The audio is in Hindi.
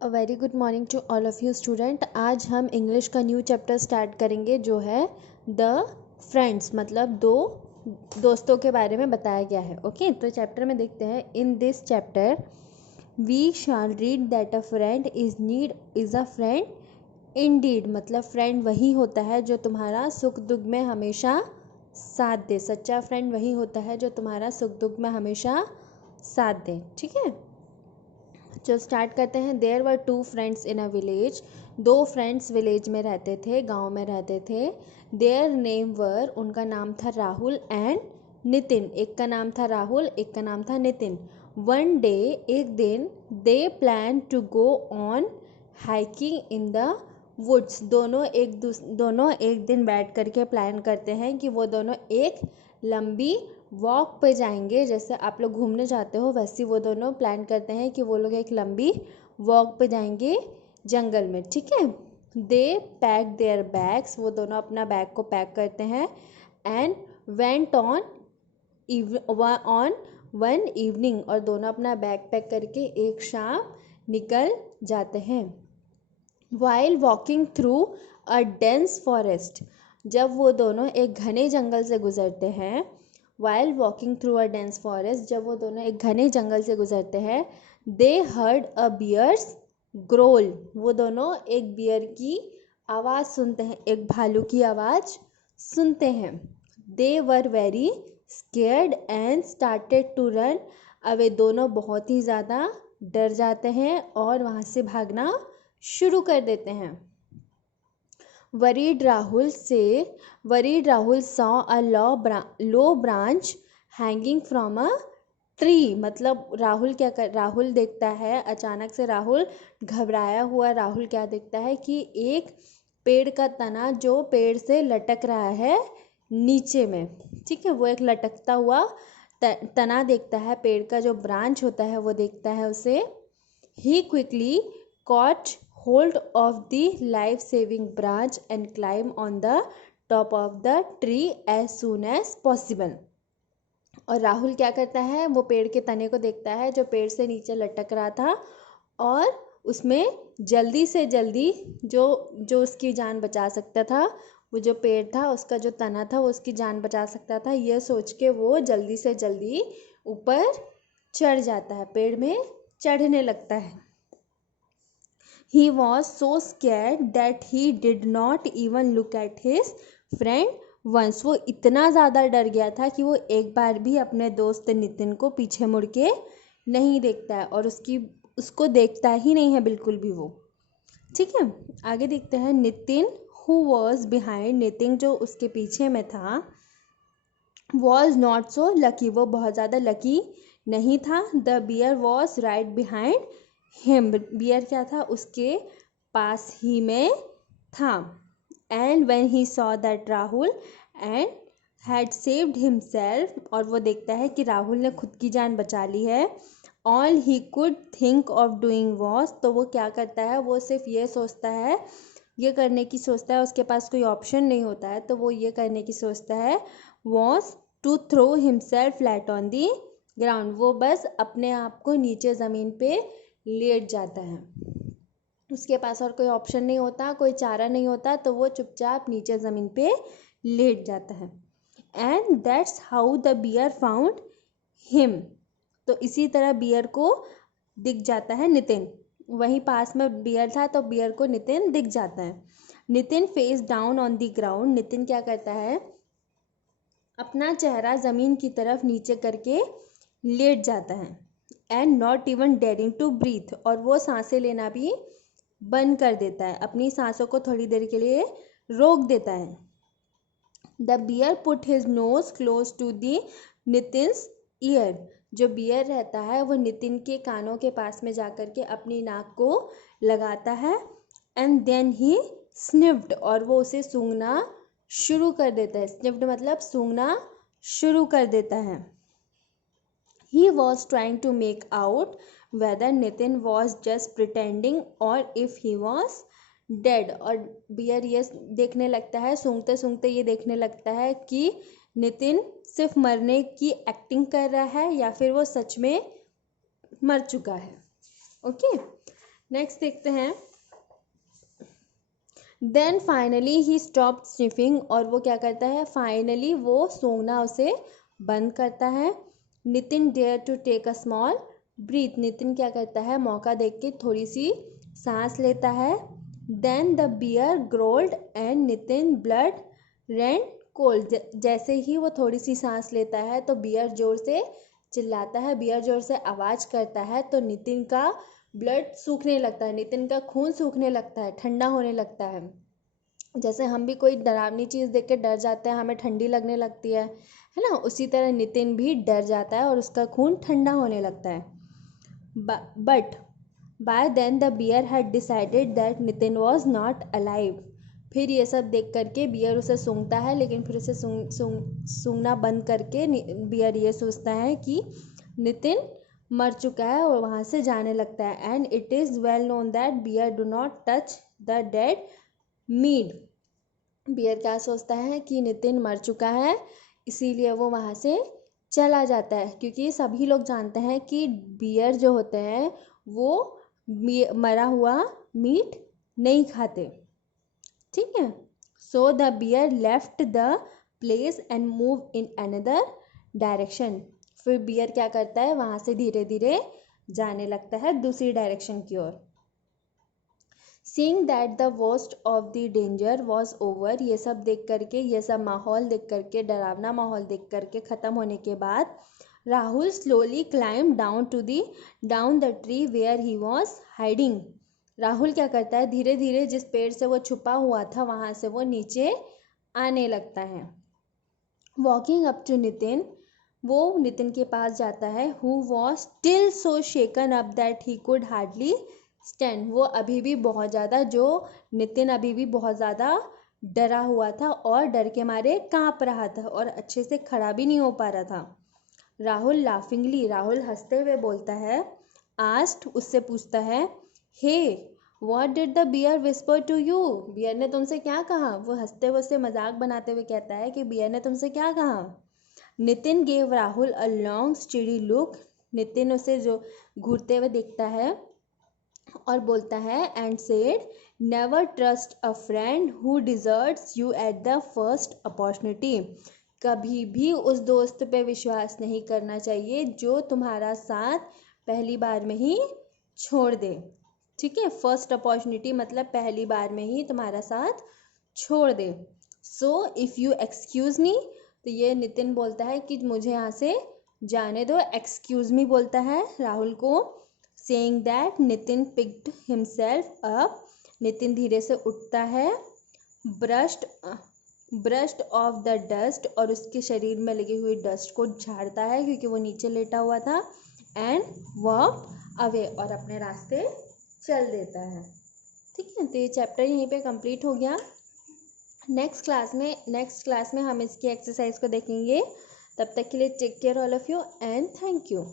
A very good morning to all of you student. आज हम इंग्लिश का न्यू चैप्टर स्टार्ट करेंगे जो है द फ्रेंड्स, मतलब दो दोस्तों के बारे में बताया गया है। ओके, तो चैप्टर में देखते हैं। In this chapter we shall read that a friend is a friend indeed, मतलब फ्रेंड वही होता है जो तुम्हारा सुख दुख में हमेशा साथ दे। सच्चा फ्रेंड वही होता है जो तुम्हारा सुख दुख में हमेशा साथ दे। ठीक है, जो स्टार्ट करते हैं। There were two friends in a village, दो फ्रेंड्स विलेज में रहते थे, गांव में रहते थे। देयर नेम वर, उनका नाम था राहुल एंड नितिन। एक का नाम था राहुल, एक का नाम था नितिन। वन डे, एक दिन, they plan to go on hiking in the woods. दोनों एक दिन बैठ करके प्लान करते हैं कि वो दोनों एक लंबी वॉक पे जाएंगे। जैसे आप लोग घूमने जाते हो वैसे वो दोनों प्लान करते हैं कि वो लोग एक लंबी वॉक पे जाएंगे जंगल में। ठीक है, दे पैक देयर बैग्स, वो दोनों अपना बैग को पैक करते हैं। And went on one evening, और दोनों अपना बैग पैक करके एक शाम निकल जाते हैं। While walking through a dense forest, जब वो दोनों एक घने जंगल से गुजरते हैं। While walking through a dense forest, जब वो दोनों एक घने जंगल से गुजरते हैं। They heard a bear's growl, वो दोनों एक बियर की आवाज़ सुनते हैं, एक भालू की आवाज़ सुनते हैं। They were very scared and started to run, अब ये दोनों बहुत ही ज़्यादा डर जाते हैं और वहाँ से भागना शुरू कर देते हैं। Worried Rahul saw a low branch hanging from a tree, मतलब राहुल देखता है, अचानक से राहुल घबराया हुआ राहुल क्या देखता है कि एक पेड़ का तना जो पेड़ से लटक रहा है नीचे में। ठीक है, वो एक लटकता हुआ तना देखता है, पेड़ का जो ब्रांच होता है वो देखता है उसे। ही quickly caught hold of the life-saving branch and climbed on the top of the tree as soon as possible. और राहुल क्या करता है, वो पेड़ के तने को देखता है जो पेड़ से नीचे लटक रहा था, और उसमें जल्दी से जल्दी जो जो उसकी जान बचा सकता था, वो जो पेड़ था उसका जो तना था वो उसकी जान बचा सकता था, यह सोच के वो जल्दी से जल्दी ऊपर चढ़ जाता है, पेड़ में चढ़ने लगता है। He was so scared that he did not even look at his friend once. वो इतना ज़्यादा डर गया था कि वो एक बार भी अपने दोस्त नितिन को पीछे मुड़ के नहीं देखता है, और उसको देखता ही नहीं है बिल्कुल भी वो। ठीक है, आगे देखते हैं। Nitin who was behind, Nitin जो उसके पीछे में था, was not so lucky, वो बहुत ज़्यादा लकी नहीं था। The bear was right behind him, bear क्या था, उसके पास ही में था। And when he saw that Rahul and had saved himself, और वो देखता है कि राहुल ने खुद की जान बचा ली है। All he could think of doing was, तो वो क्या करता है, वो सिर्फ ये सोचता है, ये करने की सोचता है, उसके पास कोई ऑप्शन नहीं होता है, तो वो ये करने की सोचता है, was to throw himself flat on the ground, वो बस अपने आप को नीचे ज़मीन पे लेट जाता है। उसके पास और कोई ऑप्शन नहीं होता, कोई चारा नहीं होता, तो वो चुपचाप नीचे ज़मीन पे लेट जाता है। And that's how the bear found him, तो इसी तरह बियर को दिख जाता है नितिन, वहीं पास में बियर था तो बियर को नितिन दिख जाता है। Nitin face down on the ground, Nitin क्या करता है, अपना चेहरा ज़मीन की तरफ नीचे करके लेट जाता है। And not even daring to breathe, और वो सांसें लेना भी बंद कर देता है, अपनी सांसों को थोड़ी देर के लिए रोक देता है। The bear put his nose close to the Nitin's ear, जो बियर रहता है वो नितिन के कानों के पास में जाकर के अपनी नाक को लगाता है। एंड देन ही स्निफ्ड, और वो उसे सूंघना शुरू कर देता है। स्निफ्ड मतलब सूंघना शुरू कर देता है। He was trying to make out whether Nitin was just pretending or if he was dead. और बियर ये देखने लगता है, सूंघते सूंघते ये देखने लगता है कि नितिन सिर्फ मरने की एक्टिंग कर रहा है या फिर वो सच में मर चुका है। ओके, नेक्स्ट देखते हैं, then finally he stop sniffing, और वो क्या करता है, फाइनली वो सूंघना उसे बंद करता है। Nitin dare to take a small breath, Nitin क्या करता है, मौका देख के थोड़ी सी सांस लेता है। Then the bear growled and Nitin blood ran cold, जैसे ही वो थोड़ी सी सांस लेता है तो बियर जोर से चिल्लाता है, बियर जोर से आवाज़ करता है, तो नितिन का ब्लड सूखने लगता है, नितिन का खून सूखने लगता है, ठंडा होने लगता है। जैसे हम भी कोई डरावनी चीज़ देख के डर जाते हैं, हमें ठंडी लगने लगती है ना, उसी तरह नितिन भी डर जाता है और उसका खून ठंडा होने लगता है। But by then the bear had decided that Nitin was not alive, फिर ये सब देख करके बियर उसे सूंघता है, लेकिन फिर उसे सूंघना बंद करके बियर ये सोचता है कि नितिन मर चुका है और वहाँ से जाने लगता है। And it is well known that bear do not touch the dead meat, bear क्या सोचता है कि नितिन मर चुका है, इसीलिए वो वहाँ से चला जाता है, क्योंकि सभी लोग जानते हैं कि बियर जो होते हैं वो मरा हुआ मीट नहीं खाते, ठीक है। So the bear left the place and move in another direction, फिर बियर क्या करता है, वहाँ से धीरे धीरे जाने लगता है दूसरी डायरेक्शन की ओर। Seeing that the worst of the danger was over, ये सब देख करके, ये सब माहौल देख करके, डरावना माहौल देख करके ख़त्म होने के बाद Rahul slowly climb down the tree where he was hiding, Rahul क्या करता है, धीरे धीरे जिस पेड़ से वो छुपा हुआ था वहाँ से वो नीचे आने लगता है। वॉकिंग अप टू नितिन, वो नितिन के पास जाता है, who was still so shaken up that he could hardly stand, वो अभी भी बहुत ज़्यादा, नितिन अभी भी बहुत ज़्यादा डरा हुआ था और डर के मारे काँप रहा था और अच्छे से खड़ा भी नहीं हो पा रहा था। राहुल लाफिंगली, राहुल हंसते हुए बोलता है, आस्ट, उससे पूछता है, hey what did the bear whisper to you, bear ने तुमसे क्या कहा, वो हंसते हुए उससे मजाक बनाते हुए कहता है कि बियर ने तुमसे क्या कहा। Nitin gave Rahul a long steady look, Nitin उसे जो घूरते हुए देखता है और बोलता है, and said, never trust a friend who deserts you at the first opportunity, कभी भी उस दोस्त पे विश्वास नहीं करना चाहिए जो तुम्हारा साथ पहली बार में ही छोड़ दे, ठीक है। फर्स्ट अपॉर्चुनिटी मतलब पहली बार में ही तुम्हारा साथ छोड़ दे। So if you excuse me, तो ये नितिन बोलता है कि मुझे यहाँ से जाने दो, एक्सक्यूज़ मी बोलता है राहुल को। Saying that Nitin picked himself up, Nitin धीरे से उठता है, ब्रश्ड ऑफ द डस्ट, और उसके शरीर में लगी हुई डस्ट को झाड़ता है क्योंकि वो नीचे लेटा हुआ था, एंड वॉक अवे, और अपने रास्ते चल देता है, ठीक है। तो ये चैप्टर यहीं पे कंप्लीट हो गया। नेक्स्ट क्लास में हम इसकी एक्सरसाइज को देखेंगे। तब तक के लिए take care all of you and thank you.